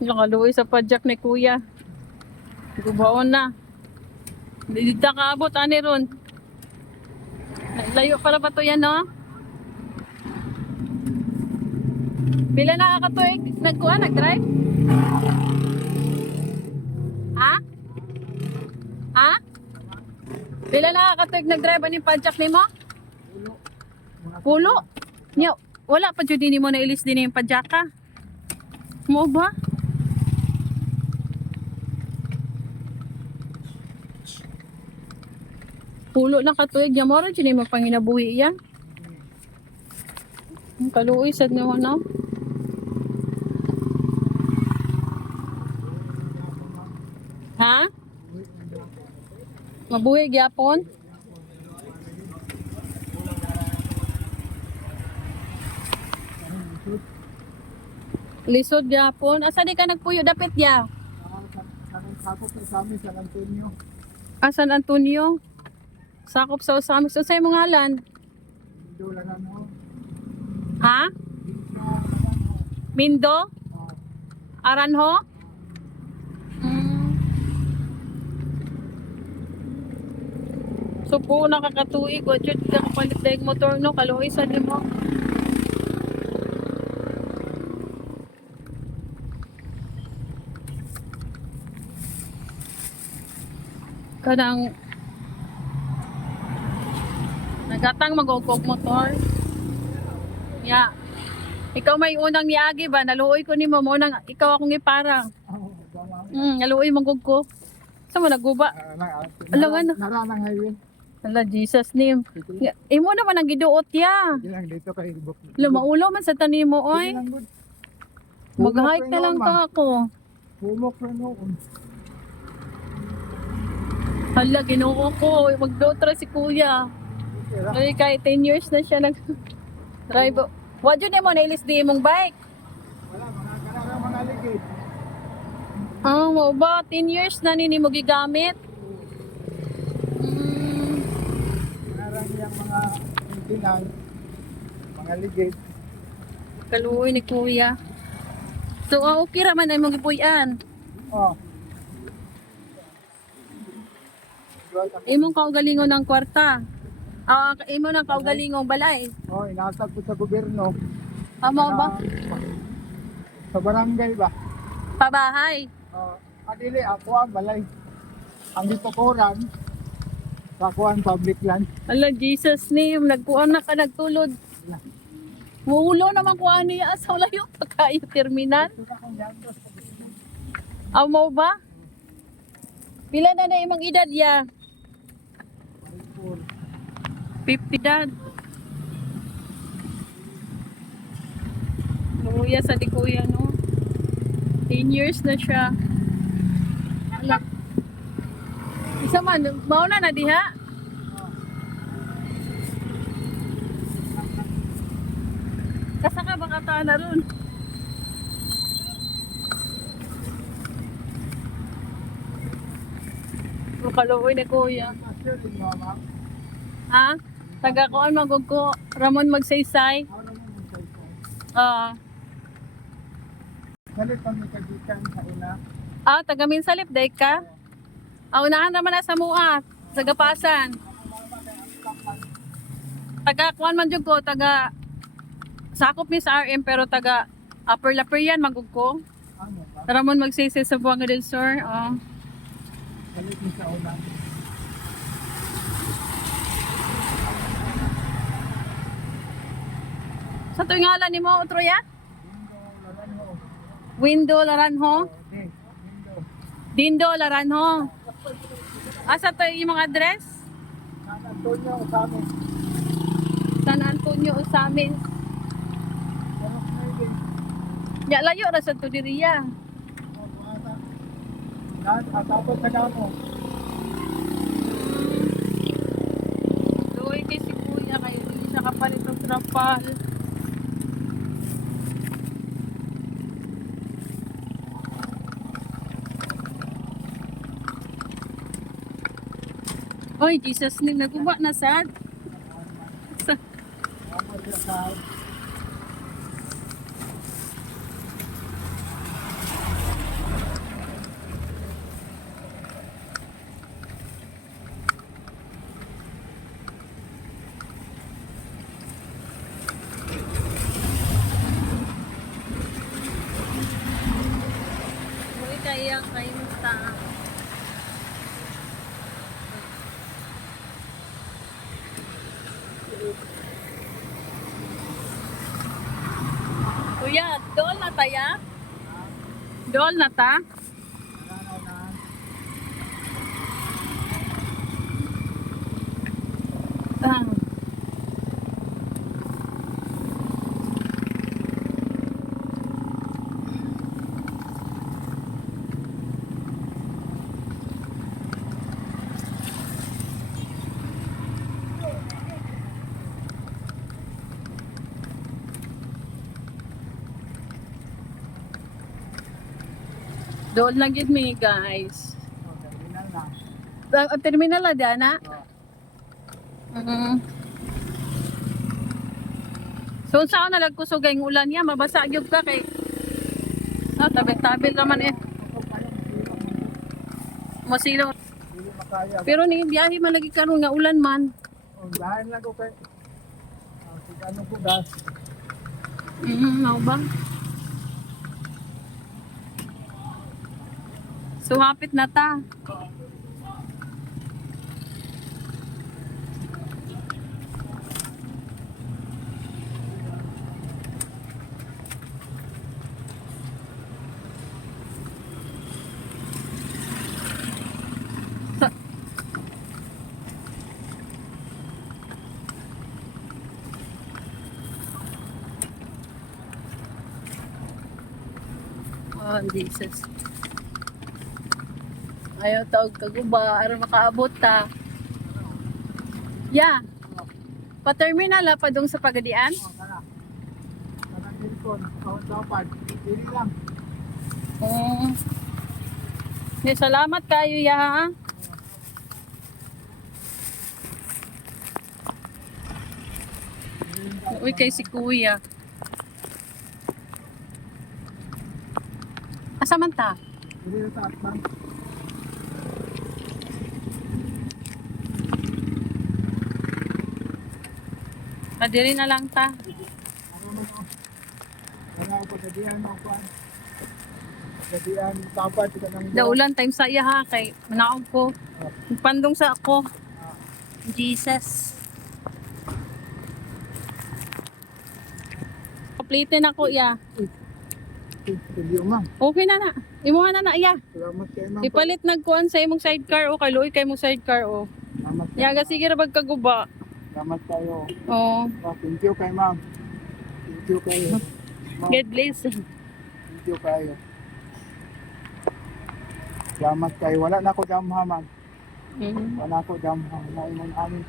Nakaluwi sa padjak ni kuya. Gubaon na. Hindi ka kaabot, ani ron. Layo pala pa to yan, no? Pila na kakatuig nagkuha, nag-drive? Ha? Ha? Pila na kakatuig nag-drive ang padjak ni mo? Pulo? Nyo, wala pa dyan din mo na ilis din yung padjaka. Mo ba? Pulo na katuig niya mo rin, dyan yung panginabuhi yan. Ang kaluoy, sad nga no? Ha? Mabuhi gyapon? Lisod gyapon. Asa di ka nagpuyo dapit ya? Sakop sa amin sa Antonio. San Antonio? Sakop sa Osamis. So sa'yo mong ngalan? Dito lang ano. Ha? Mindo? Aranho? So po nakakatuig, what yun ka kapalit daig motor no, kaluoy sa mo. Kanang nagatang magugog motor. Ya. Ikaw may unang niagi ba? Naluoy ko nimo mo nang ikaw akong iparang. Naluoy magug ko. Sa mo naguba? Alam ano? Naranang highway. Ala Jesus name. Imo naman ang giduot ya. Ilang dito kay Ibok. Lumaulo man sa tanimo oy. Mag-hike ka lang ka ako. Humok na noon. Hala, ginoo ko. Magdotra si kuya. Ay, kahit 10 years na siya nag-drive. What yun mo, nailis di mong bike? Wala, mga ligid. Ah, mo ba? 10 years na nini mo gigamit? Narang yung mga maintenance, mga ligid. Kaluoy ni kuya. So, okay raman na mong gipuyan. Oh. Imong kaugalingon ng kwarta. Imo ng kaugalingong balay. Oh, inatag ko sa gobyerno. Amo ba? Sa barangay ba? Pabahay. Oh, adili ako ang balay. Ang ditukuran sa kuan public land. Ala, Jesus name. Nagkuhan na ka, nagtulod. Muulo naman kuha niya. Asa layo pa kayo terminal. Amo ba? Pila na na imong edad ya? 50 dad. Luya sa di kuya no. 10 years na siya. Ala. Isa man, mauna na diha. Kasa ka baka taan na ron. Kaluoy ni kuya. Ha? Taga ko magug ko Ramon magsaysay. Salit kami kagikan sa una. Taga Minsalip day ka. Unahan naman na sa mua, sa Gapasan. Taga kuan man jud ko, taga sakop ni sa RM pero taga Upper Laperian magug ko. Ano ba? Ramon magsaysay sa Buanga del Sur. Salit mi sa una. Sa tuwing ngalan ni mo, Utroya? Window Laranho. Dindo Laranho. Asa to yung mga address? San Antonio sa amin. San Antonio Osamis. Ya layo ra sa Tudiriya. Tapos sa damo. Doy kay si kuya kayo hindi siya kapalit ng trapal. Oy, Jesus name naguba na sad. kainta. Kuya, doon na taya? Doon na ta? Ah. Doon lang yun mi guys. Terminal na. Terminal na dyan na? So saan nalagkusog ang ulan niya? Mabasa yun ka kay. Tabi-tabi naman eh. Masilo. Hindi makaya. Pero ni biyahe man lagi karon nga ulan man. Dahil lang ko kay. Ano ko gas. Mao ba? So hapit na ta. Oh, Jesus. Ayaw taog kaguba, aron makaabot ta. Yeah. Pa-terminal pa dong sa Pagadian. Kana. Kanang Hilton. Kawan-kawan. Dili lang. Salamat kayo ya. Uy, kay si Kuya. Asa man ta? Dili sa atman. Madiri na lang ta. Wala ko pagkadihan mo pa. Pagkadihan tapat ka nang Daulan time sa iya ha kay manaog ko. Pandong sa ako. Jesus. Complete na ko ya. Tuliyo ma'am. Okay na na. Imo na na iya. Salamat kay ma'am. Ipalit nagkuan sa imong sidecar o kay luoy kay imong sidecar o. Salamat kayo. Yaga sige ra bagkaguba. Salamat kayo. Oh, Thank you kay ma'am. Thank you kayo. Ma'am, God bless. thank you kayo. Salamat kayo. Wala na ako damha ma'am. Wala na ako damha. Wala imong amin.